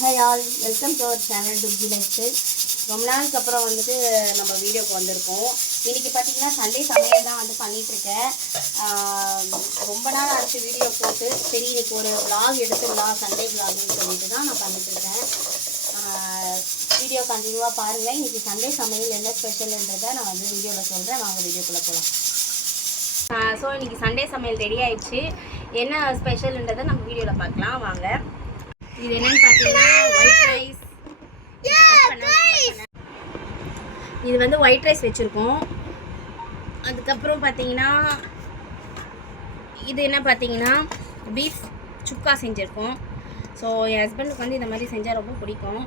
Hi all, welcome to our channel டுப்ஜி life style. ரொம்ப நாளுக்கு அப்புறம் வந்துட்டு நம்ம வீடியோக்கு வந்திருக்கோம். இன்றைக்கி பார்த்திங்கன்னா சண்டே சமையல் தான் வந்து பண்ணிகிட்ருக்கேன். ரொம்ப நாள் ஆச்சு வீடியோ போட்டு. சரி இன்றைக்கி ஒரு விலாக் எடுத்துடலாம், சண்டே விலாக்னு சொல்லிட்டு தான் நான் பண்ணிகிட்ருக்கேன். வீடியோ கண்டினியூவாக பாருங்கள். இன்றைக்கி சண்டே சமையல் என்ன ஸ்பெஷல்ன்றதை நான் வந்து வீடியோவில் சொல்கிறேன். வாங்க வீடியோக்குள்ளே போகலாம். ஸோ இன்றைக்கி சண்டே சமையல் ரெடி ஆயிடுச்சு. என்ன ஸ்பெஷல்ன்றதை நம்ம வீடியோவில் பார்க்கலாம் வாங்க. இது என்னன்னு பார்த்தீங்கன்னா ஒயிட் ரைஸ். இது வந்து ஒயிட் ரைஸ் வச்சுருக்கோம். அதுக்கப்புறம் பார்த்தீங்கன்னா இது என்ன பார்த்தீங்கன்னா பீஃப் சுக்கா செஞ்சுருக்கோம். ஸோ என் ஹஸ்பண்டுக்கு வந்து இந்த மாதிரி செஞ்சால் ரொம்ப பிடிக்கும்.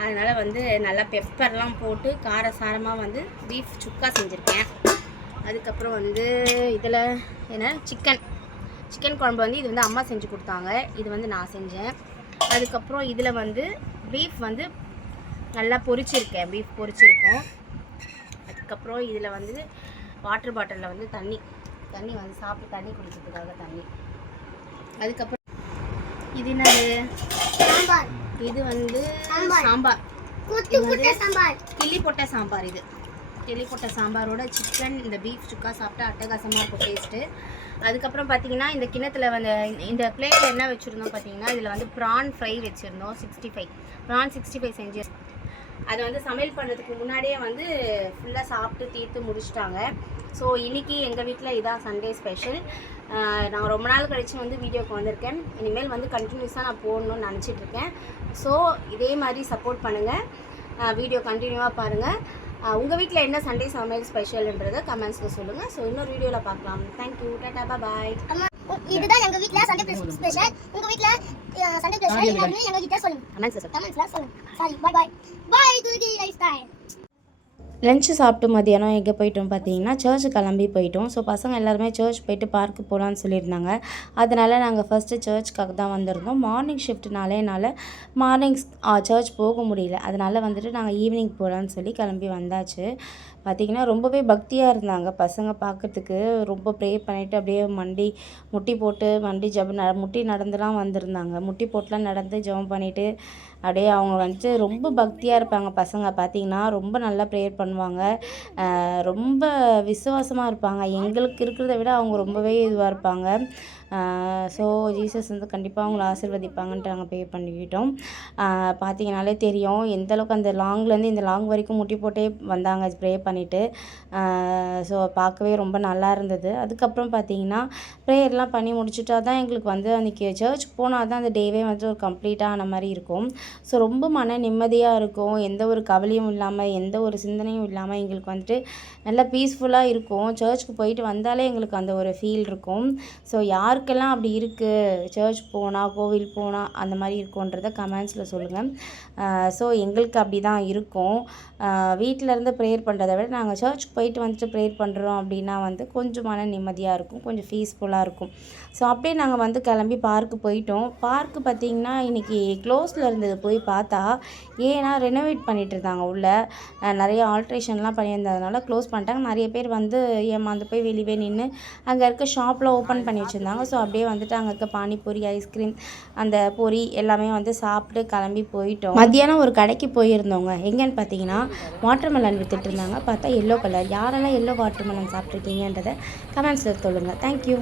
அதனால் வந்து நல்லா பெப்பர்லாம் போட்டு காரசாரமாக வந்து பீஃப் சுக்கா செஞ்சுருக்கேன். அதுக்கப்புறம் வந்து இதில் என்ன சிக்கன் குழம்பு வந்து இது வந்து அம்மா செஞ்சு கொடுத்தாங்க. இது வந்து நான் செஞ்சேன். அதுக்கப்புறம் இதில் வந்து பீஃப் வந்து நல்லா பொரிச்சிருக்கேன், பீஃப் பொரிச்சிருக்கோம். அதுக்கப்புறம் இதில் வந்து வாட்டர் பாட்டிலில் வந்து தண்ணி வந்து சாப்பிட்டு தண்ணி குடிக்கிறதுக்காக தண்ணி. அதுக்கப்புறம் இது என்னது சாம்பார். இது வந்து சாம்பார், கிள்ளி போட்ட சாம்பார். இது கிள்ளி போட்ட சாம்பாரோட சிக்கன் இந்த பீஃப் சுக்கா சாப்பிட்டா அட்டகாசமாக இருக்கும் டேஸ்ட்டு. அதுக்கப்புறம் பார்த்தீங்கன்னா இந்த கிண்ணத்தில் வந்து இந்த பிளேட்டில் என்ன வச்சுருந்தோம் பார்த்தீங்கன்னா இதில் வந்து ப்ரான் ஃப்ரை வச்சுருந்தோம். 65 செஞ்சு அதை வந்து சமையல் பண்ணுறதுக்கு முன்னாடியே வந்து ஃபுல்லாக சாப்பிட்டு தீர்த்து முடிச்சிட்டாங்க. ஸோ இன்றைக்கி எங்கள் வீட்டில் இதான் சண்டே ஸ்பெஷல். நான் ரொம்ப நாள் கழித்து வந்து வீடியோக்கு வந்திருக்கேன். இனிமேல் வந்து கண்டினியூஸாக நான் போடணும்னு நினச்சிட்ருக்கேன். ஸோ இதே மாதிரி சப்போர்ட் பண்ணுங்கள், வீடியோ கண்டினியூவாக பாருங்கள். உங்கள் வீட்டில் என்ன சண்டே சமையல் ஸ்பெஷல்ன்றதை கமெண்ட்ஸில் சொல்லுங்கள். ஸோ இன்னொரு வீடியோவில் பார்க்கலாம். தேங்க்யூ, டாடா, பாய். இதுதான் எங்கள் வீட்டில் சண்டே ஸ்பெஷல். உங்கள் வீட்டில் சண்டே ஸ்பெஷல் என்னன்னு எங்கள் கிட்ட சொல்லுங்கள். கமெண்ட்ஸில் சொல்லுங்கள். சாரி, பாய் டுப்ஜி லைஃப் ஸ்டைல். லஞ்சு சாப்பிட்டு மதியானம் எங்கே போயிட்டோம் பார்த்தீங்கன்னா சர்ச்சு கிளம்பி போயிட்டோம். ஸோ பசங்க எல்லாருமே சர்ச் போயிட்டு பார்க்கு போகலான்னு சொல்லியிருந்தாங்க. அதனால் நாங்கள் ஃபஸ்ட்டு சர்ச்சுக்காக தான் வந்திருந்தோம். மார்னிங் ஷிஃப்ட்னாலே என்னால் மார்னிங் சர்ச் போக முடியல. அதனால் வந்துட்டு நாங்கள் ஈவினிங் போகலான்னு சொல்லி கிளம்பி வந்தாச்சு. பார்த்திங்கன்னா ரொம்பவே பக்தியாக இருந்தாங்க பசங்க பார்க்குறதுக்கு. ரொம்ப ப்ரே பண்ணிவிட்டு அப்படியே முட்டி நடந்துலாம் வந்திருந்தாங்க. முட்டி போட்டுலாம் நடந்து ஜெபம் பண்ணிவிட்டு அப்படியே அவங்க வந்துட்டு ரொம்ப பக்தியாக இருப்பாங்க பசங்க. பார்த்திங்கன்னா ரொம்ப நல்லா ப்ரேயர் பண்ணுவாங்க, ரொம்ப விசுவாசமாக இருப்பாங்க. எங்களுக்கு இருக்கிறத விட அவங்க ரொம்பவே இதுவாக இருப்பாங்க. ஸோ ஜீசஸ் வந்து கண்டிப்பாக அவங்கள ஆசீர்வதிப்பாங்கன்ட்டு நாங்கள் ப்ரே பண்ணிக்கிட்டோம். பார்த்திங்கனாலே தெரியும் எந்தளவுக்கு அந்த லாங்லேருந்து இந்த லாங் வரைக்கும் முட்டி போட்டே வந்தாங்க ப்ரே பண்ணிவிட்டு. ஸோ பார்க்கவே ரொம்ப நல்லா இருந்தது. அதுக்கப்புறம் பார்த்திங்கன்னா ப்ரேயர்லாம் பண்ணி முடிச்சுட்டா தான் எங்களுக்கு வந்து அன்றைக்கி சர்ச் போனால் தான் அந்த டேவே வந்து ஒரு கம்ப்ளீட்டாக ஆன மாதிரி இருக்கும். ஸோ ரொம்ப மன நிம்மதியாக இருக்கும். எந்த ஒரு கவலையும் இல்லாமல், எந்த ஒரு சிந்தனையும் இல்லாமல் எங்களுக்கு வந்துட்டு நல்லா பீஸ்ஃபுல்லாக இருக்கும். சர்ச்சுக்கு போயிட்டு வந்தாலே எங்களுக்கு அந்த ஒரு ஃபீல் இருக்கும். ஸோ யாருக்கெல்லாம் அப்படி இருக்குது, சர்ச் போனால் கோவில் போனால் அந்த மாதிரி இருக்குன்றத கமெண்ட்ஸில் சொல்லுங்கள். ஸோ எங்களுக்கு அப்படி தான் இருக்கும். வீட்டிலேருந்து ப்ரேயர் பண்ணுறத விட நாங்கள் சர்ச்சுக்கு போயிட்டு வந்துட்டு ப்ரேயர் பண்ணுறோம் அப்படின்னா வந்து கொஞ்சம் மன நிம்மதியாக இருக்கும், கொஞ்சம் பீஸ்ஃபுல்லாக இருக்கும். ஸோ அப்படியே நாங்கள் வந்து கிளம்பி பார்க்கு போயிட்டோம். பார்க்கு பார்த்திங்கன்னா இன்றைக்கி க்ளோஸில் இருந்தது. போய் பார்த்தா ஏன்னா ரெனோவேட் பண்ணிகிட்டு இருந்தாங்க. உள்ள நிறைய ஆல்ட்ரேஷன்லாம் பண்ணியிருந்ததுனால க்ளோஸ் பண்ணிட்டாங்க. நிறைய பேர் வந்து ஏமாந்து போய் வெளியே நின்று அங்கே இருக்க ஷாப்பில் ஓப்பன் பண்ணி வச்சுருந்தாங்க. ஸோ அப்படியே வந்துட்டு அங்கே இருக்க பானிபூரி, ஐஸ்கிரீம், அந்த பொரி எல்லாமே வந்து சாப்பிட்டு கிளம்பி போயிட்டோம். மத்தியானம் ஒரு கடைக்கு போயிருந்தோங்க. எங்கேன்னு பார்த்தீங்கன்னா வாட்டர்மெலன் விற்றுட்டு இருந்தாங்க. பார்த்தா எல்லோ கலர். யாரெல்லாம் எல்லோ வாட்டர்மெலன் சாப்பிட்ருக்கீங்கன்றதை கமெண்ட்ஸில் சொல்லுங்கள். தேங்க்யூ.